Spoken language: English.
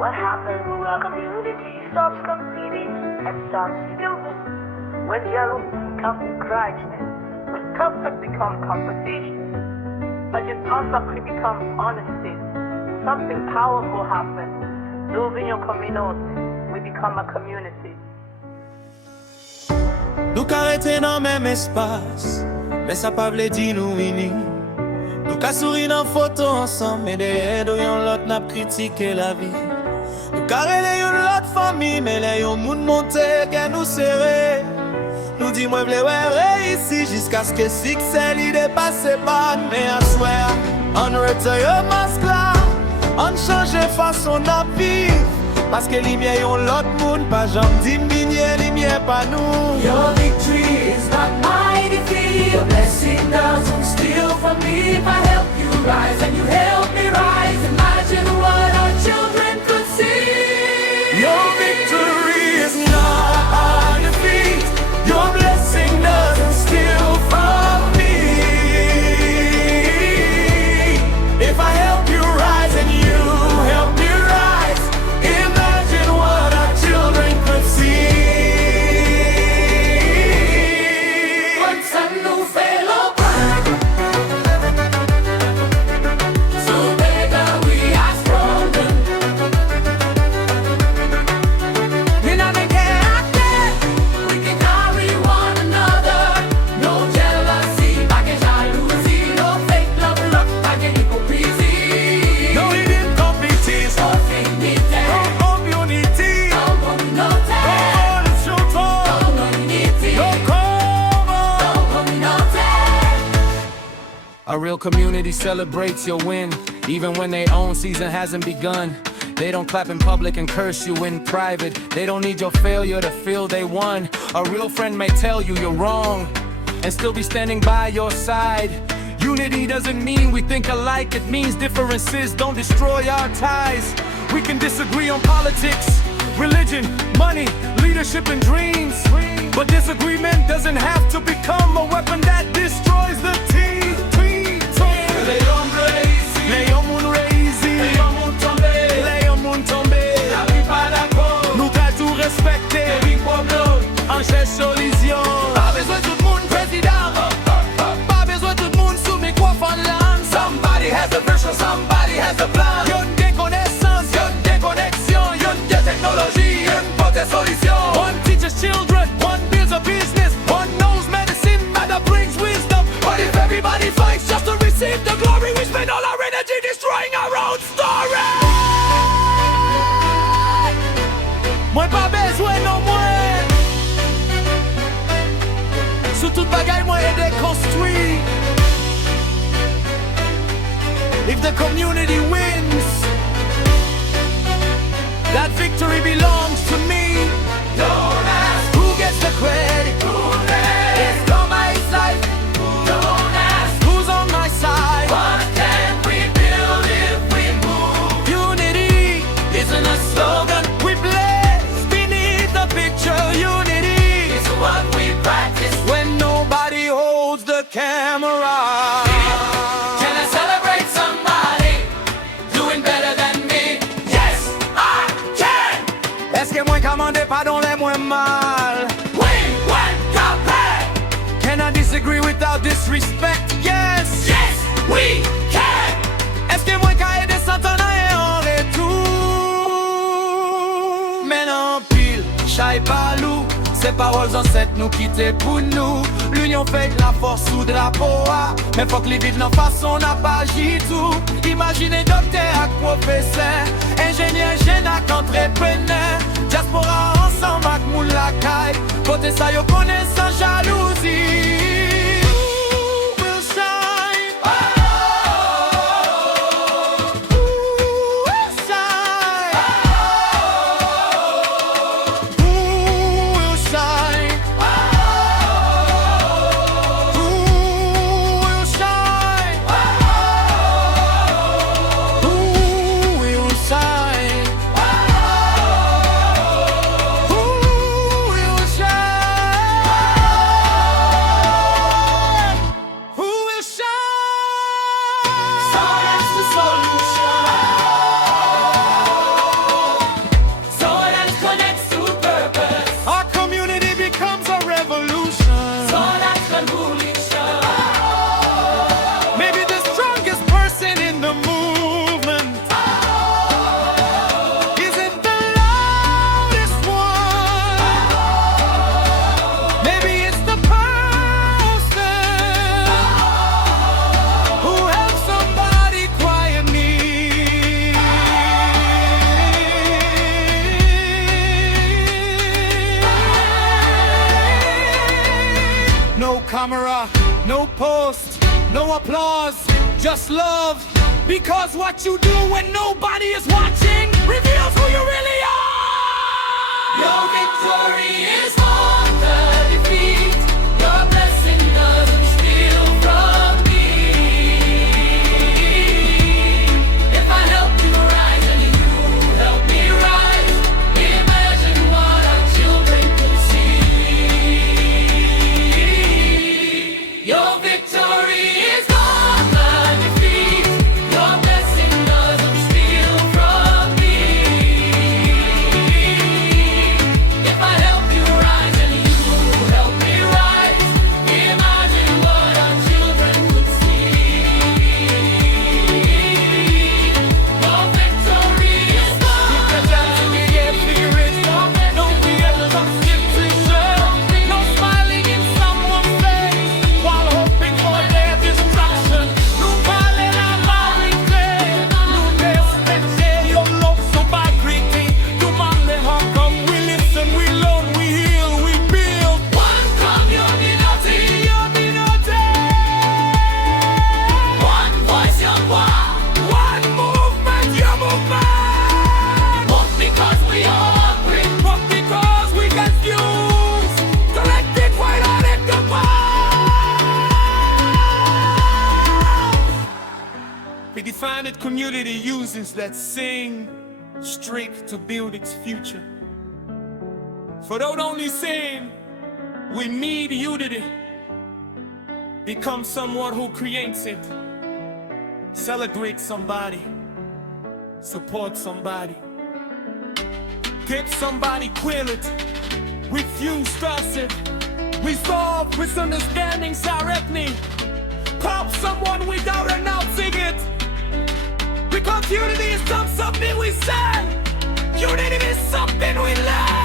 What happens when our community stops competing and starts building? When yellow becomes encouragement, when comfort becomes competition, when impossibility becomes honesty, something powerful happens. Building your kominote, we become a community. Nous carréter dans même espace, mais ça pas vle di nous unis. Nous ka souri dans photo ensemble, mais dèyè de yon lot n'a kritike la vie. Nous ka rele yon lot fanmi, mais les yon moun monte, gen nous sere. Nous dit mwen vle reyisi, Jiskaske siksè li depase ban, mais aswè, on rete yon masque là, on chanje fason à vivre. Paske limyè yon lot moun, pa janm diminye, limyè pa nou. Your victory is not my defeat. Your blessing doesn't steal from me. If I help you rise and you help me rise, imagine what our children could see. Your victory is not our defeat. Your blessing doesn't steal from me. If I help you rise and you help me rise, imagine what our children could see. Ansanm nous fait l'opéra. Together we are stronger. In the character, we can carry one another. No jealousy, Paske jalousie. No fake love, Paske hypocrisy. No hidden competition, No finite, no community, no kominote, all the children, no unity, no cover. no kominote. A real community celebrates your win, even when their own season hasn't begun. They don't clap in public and curse you in private. They don't need your failure to feel they won. A real friend may tell you you're wrong and still be standing by your side. Unity doesn't mean we think alike. It means differences don't destroy our ties. We can disagree on politics, religion, money, leadership, and dreams. But disagreement doesn't have to become a weapon that destroys the team. Les yon moun reyisi, les yon moun tombe. Nous t'a tout respecté, en cherche solution. Pas besoin tout le monde président, pas besoin tout le monde sous mes coiffes en langue. Somebody has a version, somebody has a plan. Yon des connaissances, yon des connexions, yon des technologies, yon pote solution. One teaches children, one builds a business, one knows medicine, that brings wisdom. But if everybody fights just to receive the glory, we spend all our energy destroying our own story. Mwen pa bezwen non mwen, sou tout bagay mwen ede konstwi. If the community wins, that victory belongs to me. Don't ask who gets the credit, it's on my side. Don't ask Who's on my side? what can we build if we move. Unity isn't a slogan we blaze beneath the picture. Unity It's what we practice. when nobody holds the camera. Can I celebrate somebody doing better than me? Yes, I can. Est-ce que moi commande pardon les moins mal? We went capé. Can I disagree without disrespect? Yes. Yes, we can. Est-ce que moi ka aider sans t'en aller en retour? Men en pile, chay palou, ces paroles ancêtres nous quitter pour nous. L'union fait la force sous drapeau a, mais faut que les vides n'en façon n'a pas tout. Imaginez docteur ak professeur, ingénieur, jeune ak entrepreneur, diaspora ensemble ak moun la caille, côté ça yo connaît sans jalousie. Who will shine? Who will shine? Who will shine? Who will shine? Who will shine? Who will shine? No applause, just love. Because what you do when nobody is watching reveals who you really are. Your victory is on the defeat. Your blessing doesn't steal from me. If I help you rise and you help me rise, imagine what our children can see. Your victory is on the defeat. Your blessing doesn't steal from me. If I help you rise and you help me rise, imagine what our children could see. Your victory is mine. No fear, some skepticism, no smiling in someone's face while hoping for their destruction. Nous parler la vérité, nous respecter your love so by greeting. Demander how come we listen, we learn, we heal, we build. One community, one voice, your voix. One movement, your movement. Both because we all agree. But because we confuse, collected white on it the We define it community uses that sing straight to build its future. For don't only sing, we need unity. Become someone who creates it. Celebrate somebody. Support somebody. Get somebody quit. Refuse trust it. Resolve misunderstandings directly. Pop someone without announcing it. Because unity is not something we say. Unity is something we learn.